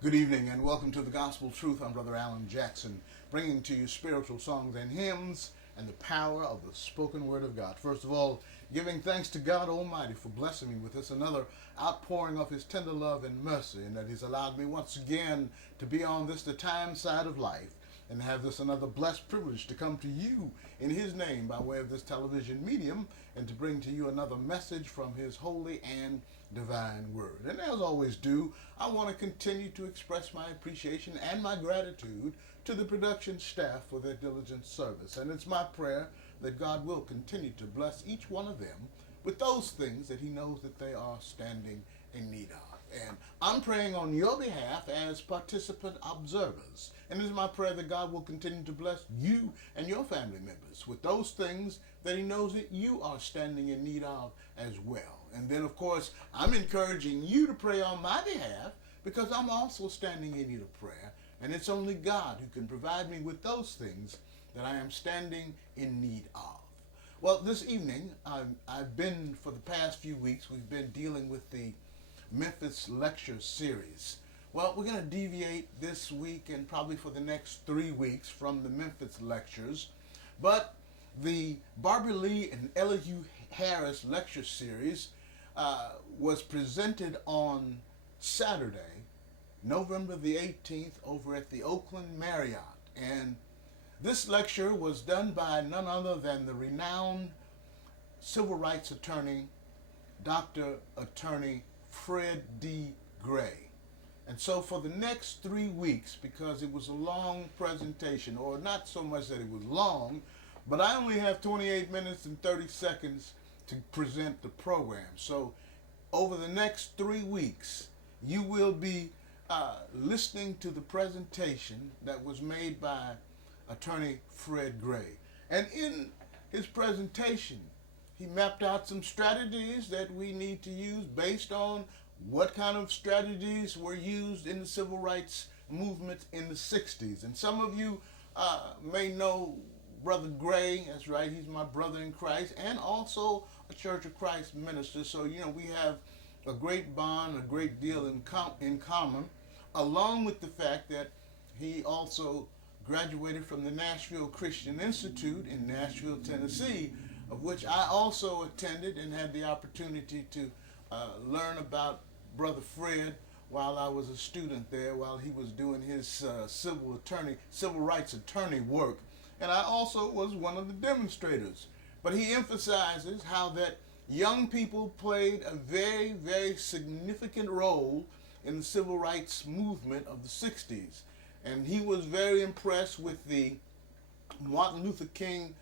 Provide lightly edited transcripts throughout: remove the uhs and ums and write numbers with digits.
Good evening and welcome to the Gospel Truth. I'm Brother Alan Jackson, bringing to you spiritual songs and hymns and the power of the spoken word of God. First of all, giving thanks to God Almighty for blessing me with this another outpouring of His tender love and mercy, and that He's allowed me once again to be on this the time side of life and have this another blessed privilege to come to you in His name by way of this television medium and to bring to you another message from His holy and divine word. And as always do, I want to continue to express my appreciation and my gratitude to the production staff for their diligent service. And it's my prayer that God will continue to bless each one of them with those things that He knows that they are standing in need of. And I'm praying on your behalf as participant observers. And it's my prayer that God will continue to bless you and your family members with those things that He knows that you are standing in need of as well. And then, of course, I'm encouraging you to pray on my behalf because I'm also standing in need of prayer. And it's only God who can provide me with those things that I am standing in need of. Well, this evening, I've been, for the past few weeks, we've been dealing with the Memphis lecture series. Well, we're going to deviate this week and probably for the next 3 weeks from the Memphis lectures. But the Barbara Lee and Elihu Harris lecture series was presented on Saturday, November the 18th, over at the Oakland Marriott. And this lecture was done by none other than the renowned civil rights attorney, Dr. Attorney Fred D. Gray. And so for the next 3 weeks, because it was a long presentation, or not so much that it was long, but I only have 28 minutes and 30 seconds to present the program. So over the next 3 weeks, you will be listening to the presentation that was made by Attorney Fred Gray. And in his presentation, he mapped out some strategies that we need to use based on what kind of strategies were used in the civil rights movement in the 60s. And some of you may know Brother Gray. That's right, he's my brother in Christ, and also a Church of Christ minister. So, we have a great bond, a great deal in common, along with the fact that he also graduated from the Nashville Christian Institute in Nashville, Tennessee, of which I also attended and had the opportunity to learn about Brother Fred while I was a student there, while he was doing his civil rights attorney work. And I also was one of the demonstrators. But he emphasizes how that young people played a very, very significant role in the civil rights movement of the 60s. And he was very impressed with the Martin Luther King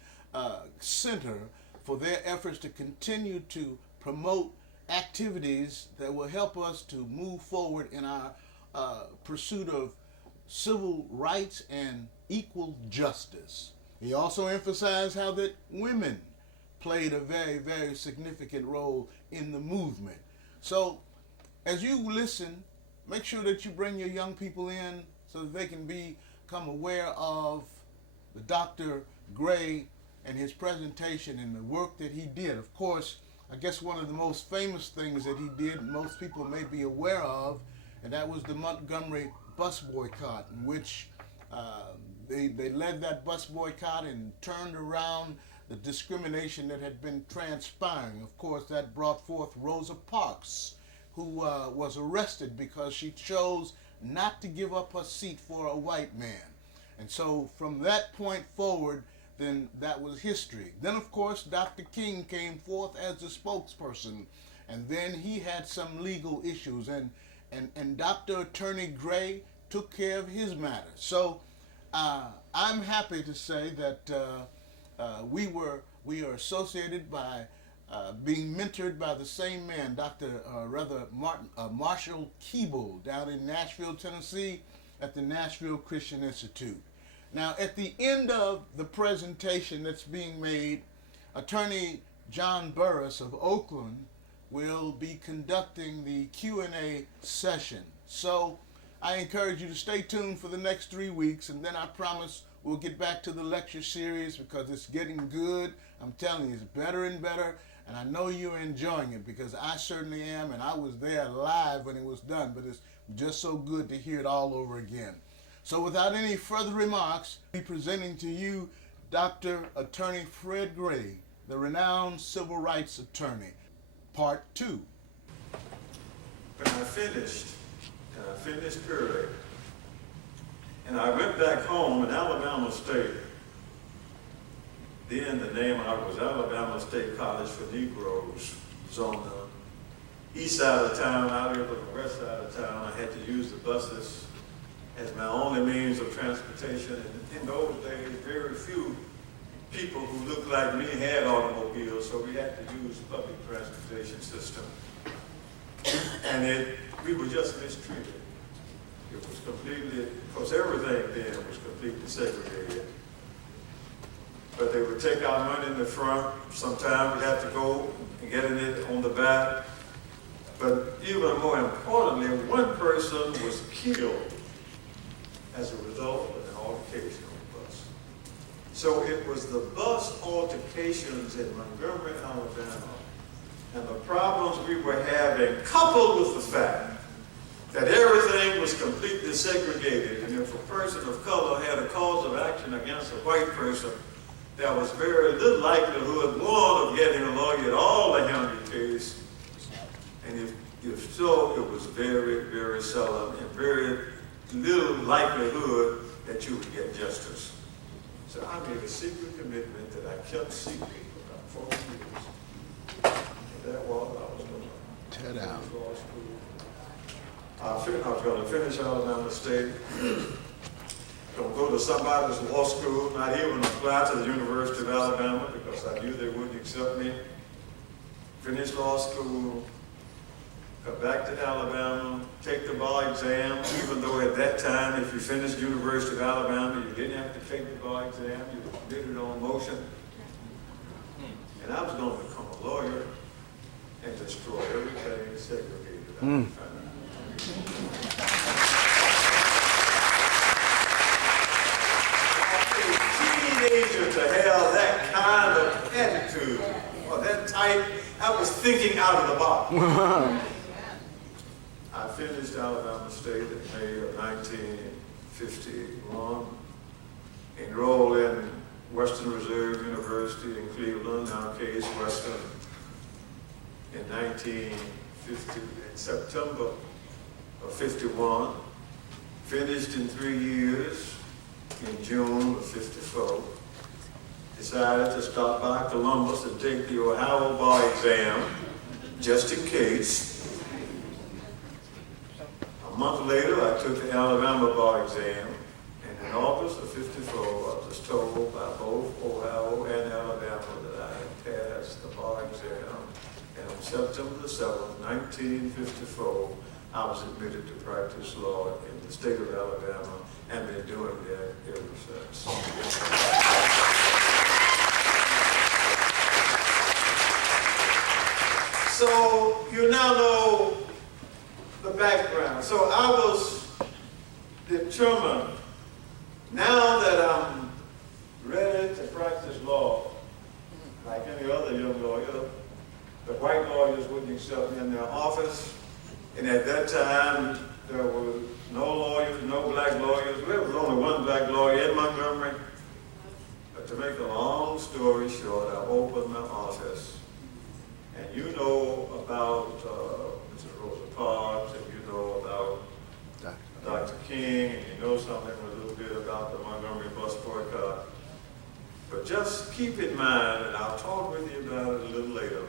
Center for their efforts to continue to promote activities that will help us to move forward in our pursuit of civil rights and equal justice. He also emphasized how that women played a very, very significant role in the movement. So as you listen, make sure that you bring your young people in so that they can become aware of the Dr. Gray and his presentation and the work that he did. Of course, I guess one of the most famous things that he did, most people may be aware of, and that was the Montgomery Bus Boycott, in which they led that bus boycott and turned around the discrimination that had been transpiring. Of course, that brought forth Rosa Parks, who was arrested because she chose not to give up her seat for a white man. And so from that point forward, then that was history. Then, of course, Dr. King came forth as the spokesperson, and then he had some legal issues, and Dr. Attorney Gray took care of his matter. So I'm happy to say that we are associated by being mentored by the same man, Marshall Keeble, down in Nashville, Tennessee. at the Nashville Christian Institute. Now, at the end of the presentation that's being made, Attorney John Burris of Oakland will be conducting the Q&A session. So I encourage you to stay tuned for the next 3 weeks, and then I promise we'll get back to the lecture series because it's getting good. I'm telling you, it's better and better, and I know you're enjoying it because I certainly am, and I was there live when it was done, but it's just so good to hear it all over again. So without any further remarks, I'll be presenting to you Dr. Attorney Fred Gray, the renowned civil rights attorney, part 2. When I finished early, and I went back home in Alabama State. Then the name of it was Alabama State College for Negroes. It was on the east side of town. Out here on the west side of town, I had to use the buses as my only means of transportation. And in those days, very few people who looked like me had automobiles, so we had to use public transportation system. And we were just mistreated. It was completely, because everything then was completely segregated. But they would take our money in the front. Sometimes we'd have to go and get it on the back. But even more importantly, one person was killed as a result of an altercation on the bus. So it was the bus altercations in Montgomery, Alabama, and the problems we were having, coupled with the fact that everything was completely segregated, and if a person of color had a cause of action against a white person, there was very little likelihood, one, of getting a lawyer at all to handle the case, and if so, it was very, very seldom, and very little likelihood that you would get justice. So I made a secret commitment that I kept secret for about 4 years. And that was I was going to finish law school. I was going to finish Alabama State, going to go to somebody's law school, not even apply to the University of Alabama because I knew they wouldn't accept me. Finish law school, come back to Alabama, take the bar exam, even though at that time, if you finished University of Alabama, you didn't have to take the bar exam, you did it on motion. And I was going to become a lawyer and destroy everything segregated. Teenager to have that kind of attitude or that type, I was thinking out of the box. I finished Alabama State in May of 1951, enrolled in Western Reserve University in Cleveland, now Case Western, in September of 51, finished in 3 years in June of 54, decided to stop by Columbus and take the Ohio bar exam, just in case. A month later, I took the Alabama bar exam, and in August of 54, I was told by both Ohio and Alabama that I had passed the bar exam, and on September the 7th, 1954, I was admitted to practice law in the state of Alabama, and been doing that ever since. So you now know the background. So I was determined, now that I'm ready to practice law, like any other young lawyer, the white lawyers wouldn't accept me in their office. And at that time, there were no lawyers, no black lawyers. There was only one black lawyer in Montgomery. But to make a long story short, I opened my office. And you know about Mrs. Rosa Parks, and you know about Dr. King, and you know something a little bit about the Montgomery Bus Boycott. But just keep in mind, and I'll talk with you about it a little later,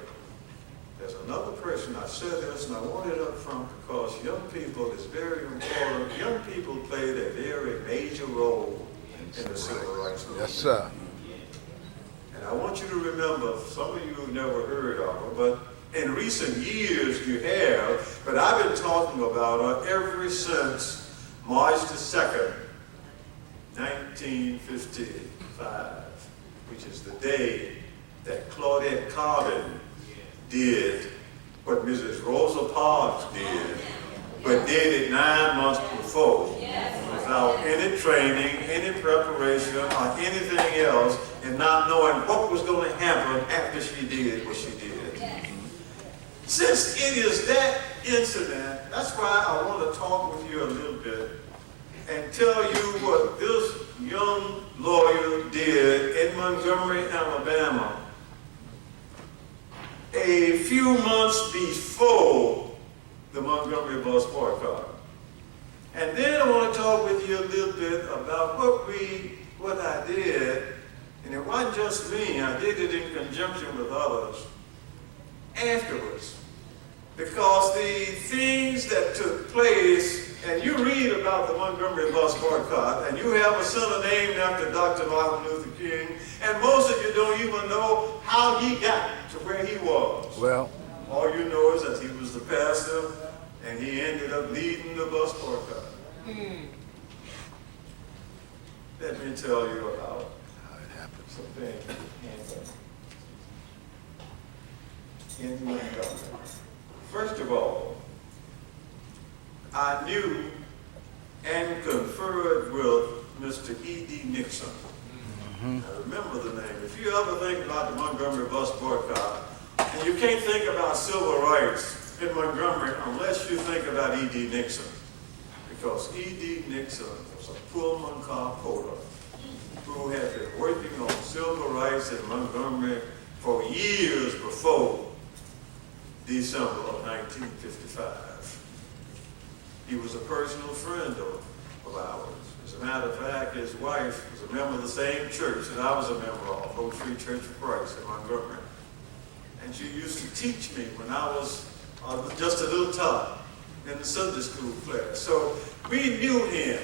there's another person, I said this, and I want it up front because young people is very important. Young people played a very major role in the civil rights movement. Yes, sir. And I want you to remember, some of you have never heard of her, but in recent years you have, but I've been talking about her ever since March the 2nd, 1955, which is the day that Claudette Cardin did what Mrs. Rosa Parks did, but did it 9 months before, without any training, any preparation, or anything else, and not knowing what was going to happen after she did what she did. Since it is that incident, that's why I want to talk with you a little bit and tell you what this young lawyer did in Montgomery, Alabama, a few months before the Montgomery bus boycott. And then I want to talk with you a little bit about what I did, and it wasn't just me, I did it in conjunction with others afterwards. Because the things that took place, and you read about the Montgomery bus boycott, and you have a son named after Dr. Martin Luther King, and most of you don't even know how he got to where he was. Well, all you know is that he was the pastor, and he ended up leading the bus boycott. Let me tell you about how it happened. some things in Montgomery. First of all, I knew and conferred with Mr. E.D. Nixon. I remember the name. If you ever think about the Montgomery bus boycott, and you can't think about civil rights in Montgomery unless you think about E.D. Nixon. Because E.D. Nixon was a Pullman car porter who had been working on civil rights in Montgomery for years before December of 1955. He was a personal friend of ours. As a matter of fact, his wife was a member of the same church that I was a member of, Oak Free Church of Christ in Montgomery. And she used to teach me when I was just a little tot in the Sunday school class. So we knew him.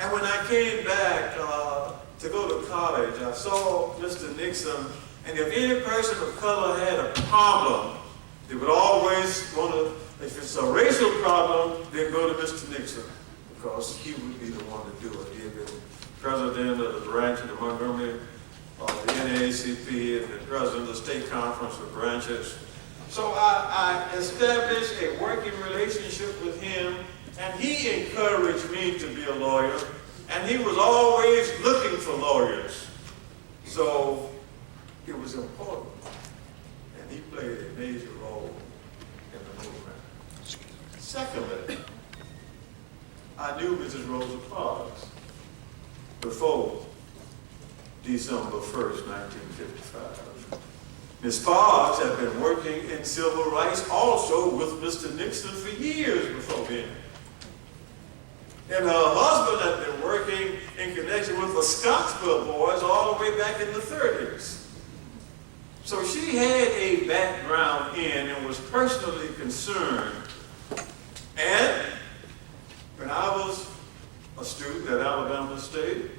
And when I came back to go to college, I saw Mr. Nixon. And if any person of color had a problem, they would always want to, if it's a racial problem, they'd go to Mr. Nixon, because he would be the one to do it. He had been president of the branch of the Montgomery, the NAACP, and the president of the state conference of branches. So I established a working relationship with him, and he encouraged me to be a lawyer, and he was always looking for lawyers. So it was important, and he played a major role in the movement. Secondly, I knew Mrs. Rosa Parks before December 1st, 1955. Ms. Parks had been working in civil rights also with Mr. Nixon for years before then. And her husband had been working in connection with the Scottsville boys all the way back in the 30s. So she had a background in and was personally concerned. And when I was a student at Alabama State,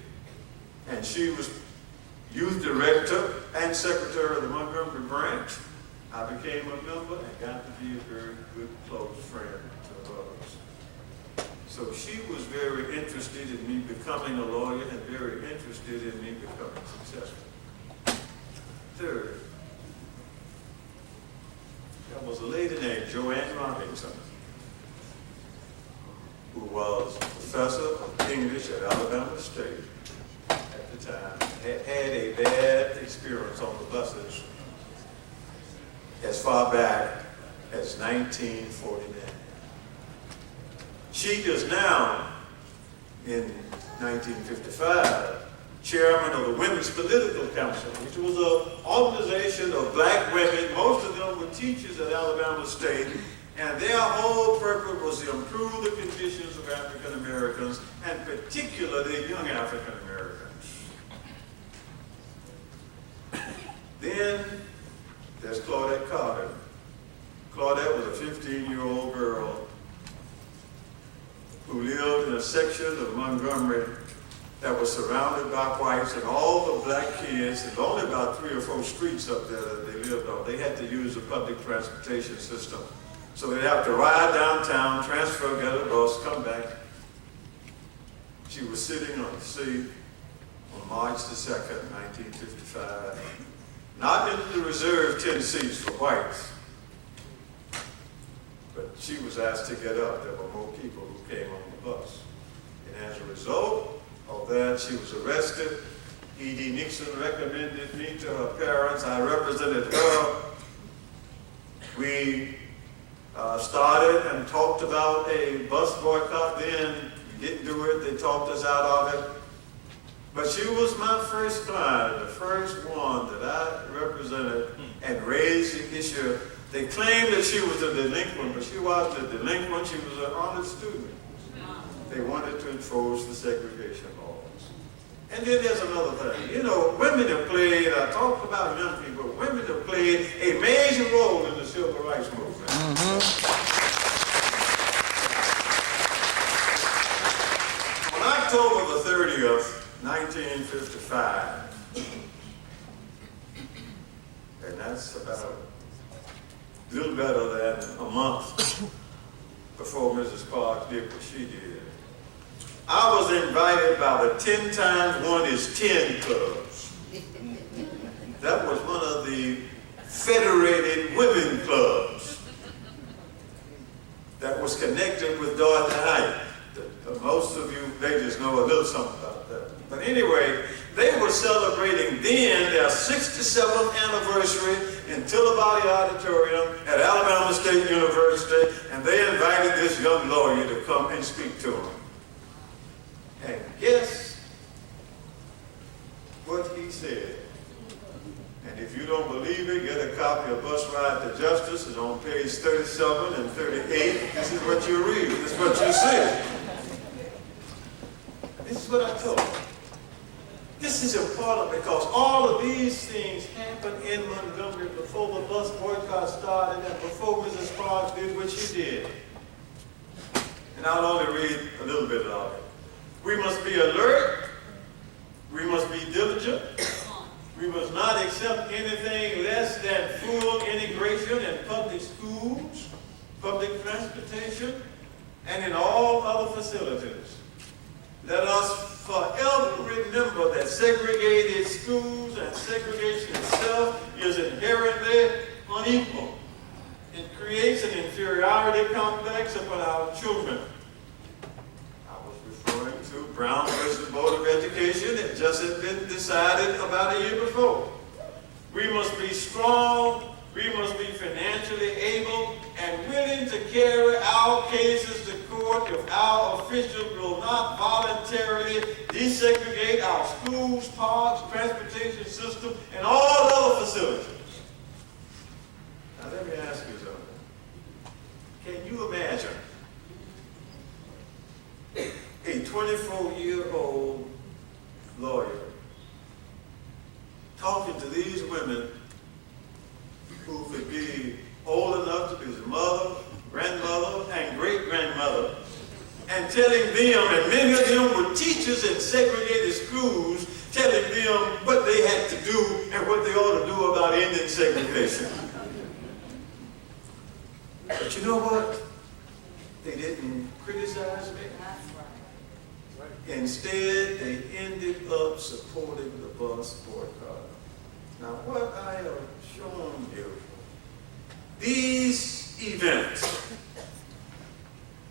and she was youth director and secretary of the Montgomery branch, I became a member and got to be a very good, close friend to others. So she was very interested in me becoming a lawyer and very interested in me becoming successful. Third, there was a lady named Joanne Robinson, who was a professor of English at Alabama State at the time, had a bad experience on the buses as far back as 1949. She is now, in 1955, chairman of the Women's Political Council, which was an organization of black women. Most of them were teachers at Alabama State, and their whole purpose was to improve the conditions of African Americans, and particularly young African Americans. Then there's Claudette Carter. Claudette was a 15-year-old girl who lived in a section of Montgomery that was surrounded by whites, and all the black kids, and only about 3 or 4 streets up there that they lived on, they had to use the public transportation system. So they'd have to ride downtown, transfer, get a bus, come back, She was sitting on the seat on March the 2nd, 1955, not in the reserved 10 seats for whites, but she was asked to get up. There were more people who came on the bus. And as a result of that, she was arrested. E.D. Nixon recommended me to her parents. I represented her. We started and talked about a bus boycott then. We didn't do it. They talked us out of it. But she was my first client, the first one that I represented and raised the issue. They claimed that she was a delinquent, but she wasn't a delinquent. She was an honest student. They wanted to enforce the segregation laws. And then there's another thing. You know, women have played, I talked about young people, women have played a major role in the civil rights movement. On October the 30th, 1955, and that's about a little better than a month before Mrs. Parks did what she did. I was invited by the 10 times 1 is 10 clubs. That was one of the federated women clubs that was connected with Dorothy Height. Most of you, they just know a little something about that. But anyway, they were celebrating then their 67th anniversary in Tillabody Auditorium at Alabama State University, and they invited this young lawyer to come and speak to them. And guess what he said? And if you don't believe it, get a copy of Bus Ride to Justice. It's on page 37 and 38. This is what you read. This is what you see. This is what I told you. This is important because all of these things happened in Montgomery before the bus boycott started and before Mrs. Parks did what she did. And I'll only read a little bit of it. We must be alert. We must be diligent. We must not accept anything less than full integration in public schools, public transportation, and in all other facilities. Let us forever remember that segregated schools and segregation itself is inherently unequal. It creates an inferiority complex upon our children. I was referring to Brown versus Board of Education. It just had been decided about a year before. We must be strong. We must be financially able and willing to carry our cases to court if our officials will not voluntarily desegregate our schools, parks, transportation system, and all other facilities. Now let me ask you something. Can you imagine a 24-year-old lawyer talking to these women who could be old enough to be his mother, grandmother, and great-grandmother, and telling them, and many of them were teachers in segregated schools, telling them what they had to do and what they ought to do about ending segregation. But you know what? They didn't criticize me. Instead, they ended up supporting the bus boycott. Now, what I have shown you, these events,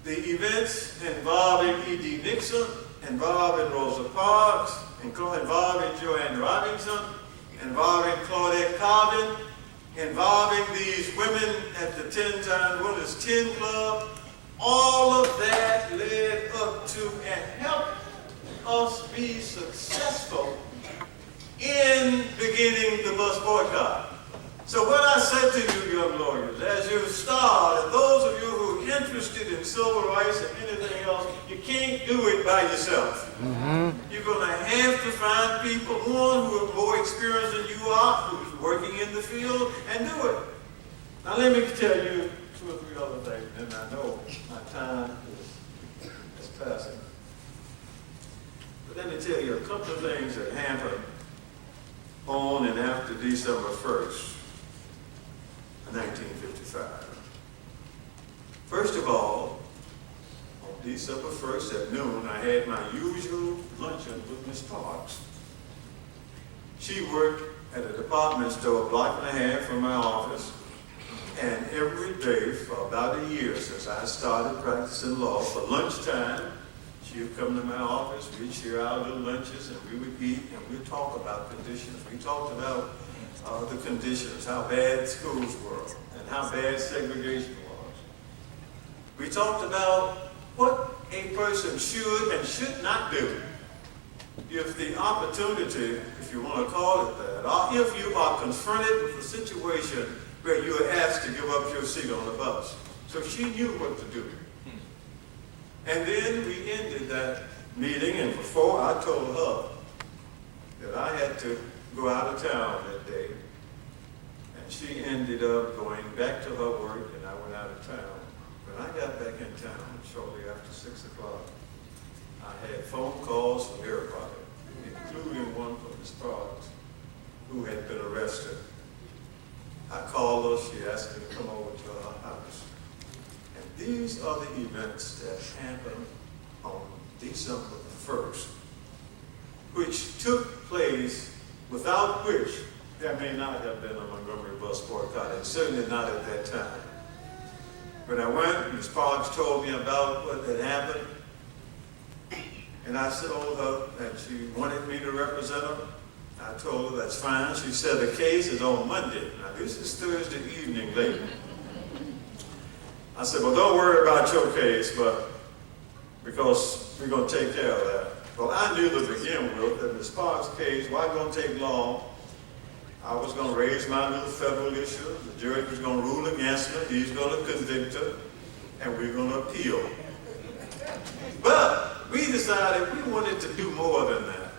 the events involving E.D. Nixon, involving Rosa Parks, involving Joanne Robinson, involving Claudette Colvin, involving these women at the 10 times 1 is 10 club, all of that led up to and helped us be successful in beginning the bus boycott. So what I said to you, young lawyers, as you start, and those of you who are interested in civil rights and anything else, you can't do it by yourself. You're going to have to find people, one, who are more experienced than you are, who's working in the field, and do it. Now let me tell you 2 or 3 other things, and I know my time is passing. But let me tell you a couple of things that happened on and after December 1st, 1955. First of all, on December 1st at noon, I had my usual luncheon with Miss Parks. She worked at a department store a block and a half from my office, and every day for about a year since I started practicing law, for lunchtime, she would come to my office, we'd share our little lunches, and we would eat, and we'd talk about conditions. We talked about the conditions, how bad schools were, and how bad segregation was. We talked about what a person should and should not do if the opportunity, if you want to call it that, or if you are confronted with a situation where you are asked to give up your seat on the bus. So she knew what to do. And then we ended that meeting, and before I told her that I had to go out of town that day, and she ended up going back to her work, and I went out of town. When I got back in town, shortly after 6 o'clock, I had phone calls from everybody, including one from Ms. Parks, who had been arrested. I called her, she asked me to come over to her house. And these are the events that happened on December 1st, which took place, without which there may not have been a Montgomery bus boycott, and certainly not at that time. When I went, Ms. Parks told me about what had happened, and I told her that she wanted me to represent her. I told her that's fine. She said the case is on Monday. Now this is Thursday evening late. I said, well, don't worry about your case, but because we're going to take care of that. Well, I knew to begin with that Ms. Parks' case wasn't going to take long. I was going to raise my little federal issue. The jury was going to rule against me. He's going to convict her, and we're going to appeal. But we decided we wanted to do more than that.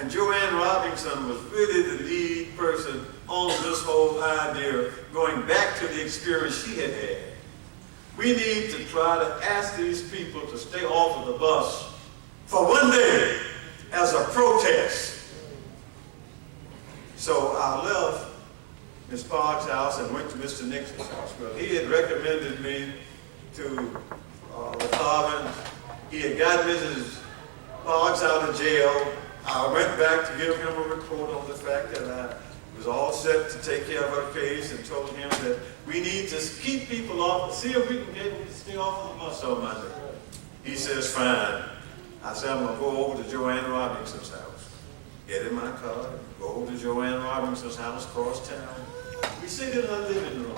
And Joanne Robinson was really the lead person on this whole idea, going back to the experience she had had. We need to try to ask these people to stay off of the bus for one day as a protest. So I left Ms. Parks' house and went to Mr. Nixon's house. Well, he had recommended me to the Harvard. He had got Mrs. Parks out of jail. I went back to give him a report on the fact that I was all set to take care of her case, and told him that we need to keep people off, see if we can get them to stay off of the bus on Monday. He says, fine. I said, I'm going to go over to Joanne Robinson's house, get in my car, go over to Joanne Robinson's house across town. We sit in her living room.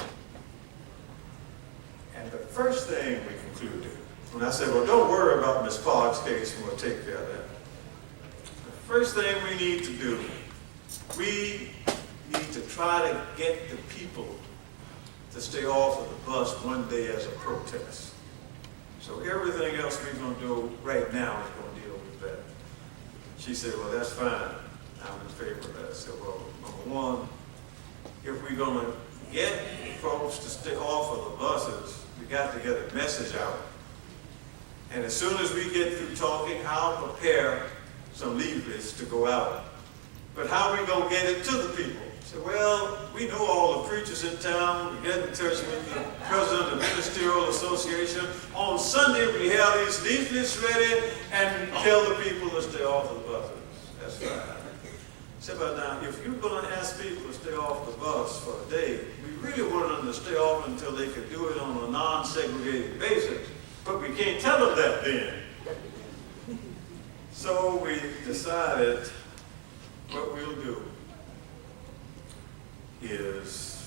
And the first thing we concluded, when I said, well, don't worry about Ms. Parks' case, we'll take care of that. The first thing we need to do, we need to try to get the people to stay off of the bus one day as a protest. So everything else we're going to do right now is going to deal with that. She said, well, that's fine. I'm in favor of that. I said, well, number one, if we're going to get folks to stay off of the buses, we got to get a message out. And as soon as we get through talking, I'll prepare some leaflets to go out. But how are we going to get it to the people? I said, well, we know all the preachers in town. We get in touch with the president of the Ministerial Association. On Sunday, we have these leaflets ready and tell the people to stay off the buses. That's fine. I said, but now, if you're going to ask people to stay off the bus for a day, we really want them to stay off until they could do it on a non-segregated basis. But we can't tell them that then. So we decided what we'll do is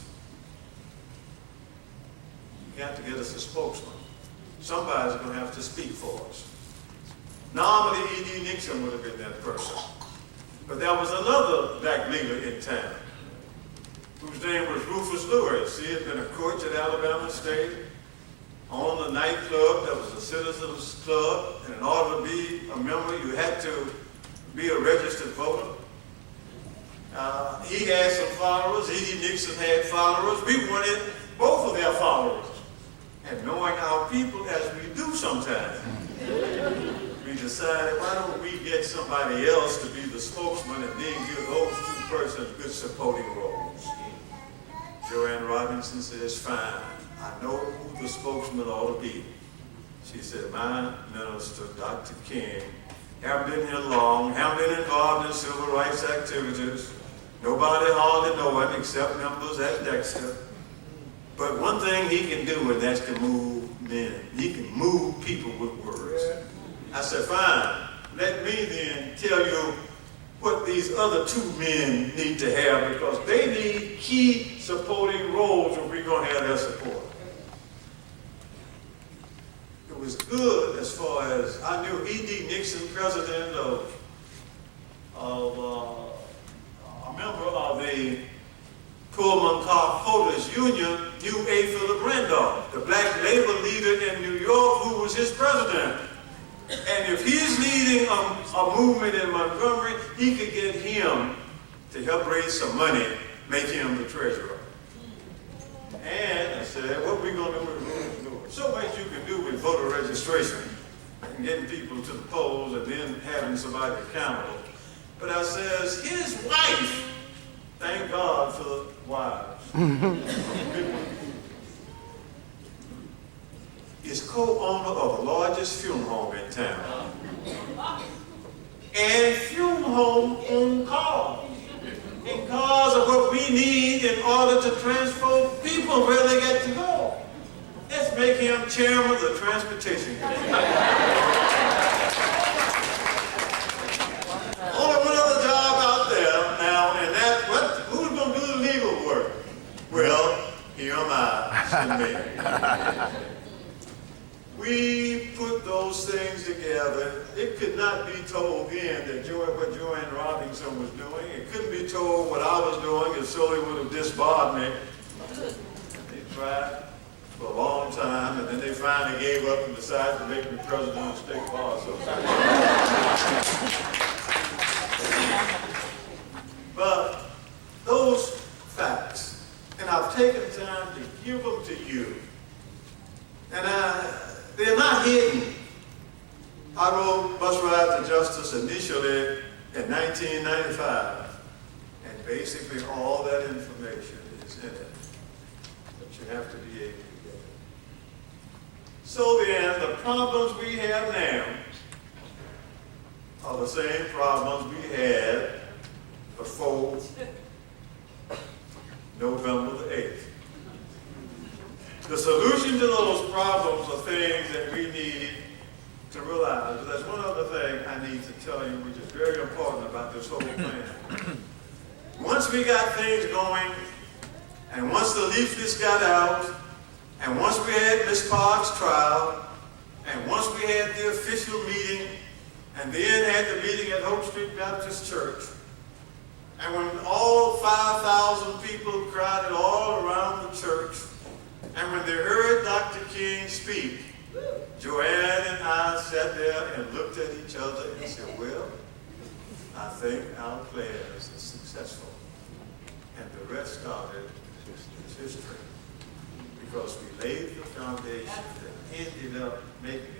you got to get us a spokesman. Somebody's going to have to speak for us. Normally, E.D. Nixon would have been that person. But there was another black leader in town whose name was Rufus Lewis. He had been a coach at Alabama State. On the nightclub, there was a citizens club, and in order to be a member, you had to be a registered voter. He had some followers. E.D. Nixon had followers. We wanted both of their followers. And knowing our people as we do sometimes, we decided, why don't we get somebody else to be the spokesman and then give those two persons good supporting roles? Joanne Robinson says, fine. I know who the spokesman ought to be. She said, my minister, Dr. King, haven't been here long, haven't been involved in civil rights activities. Nobody hardly know him except members at Dexter. But one thing he can do, and that's to move men. He can move people with words. I said, fine, let me then tell you what these other two men need to have, because they need key supporting roles if we're going to have their support. It was good as far as I knew E.D. Nixon, president of a member of the Pullman Car Porters Union, knew A. Philip Randolph, the black labor leader in New York, who was his president. And if he's leading a movement in Montgomery, he could get him to help raise some money, make him the treasurer. And I said, what are we going to do with rules? So much you can do with voter registration and getting people to the polls and then having somebody accountable. But I says, his wife, thank God for the wives, is co-owner of the largest funeral home in town. And funeral home own cars. And cars are what we need in order to transport people where they get to go. Let's make him chairman of the transportation committee. Only one other job out there now, and that, who's going to do the legal work? Well, here am I, me. We put those things together. It could not be told then that what Joanne Robinson was doing. It couldn't be told what I was doing, if so they would have disbarred me. They tried for a long time, and then they finally gave up and decided to make me president of the state bar association. But those facts, and I've taken time to give them to you, and they're not hidden. I wrote Bus Ride to Justice initially in 1995, and basically all that information is in it, but you have to be able to get it. So then, the problems we have now are the same problems we had before November the 8th. The solution to those problems are things that we need to realize. But there's one other thing I need to tell you, which is very important about this whole plan. Once we got things going, and once the leaflets got out, and once we had Miss Parks' trial, and once we had the official meeting, and then had the meeting at Hope Street Baptist Church, and when all 5,000 people crowded all around the church, and when they heard Dr. King speak, Joanne and I sat there and looked at each other and said, well, I think our plans are successful. And the rest started is history. Because we laid the foundation that ended up making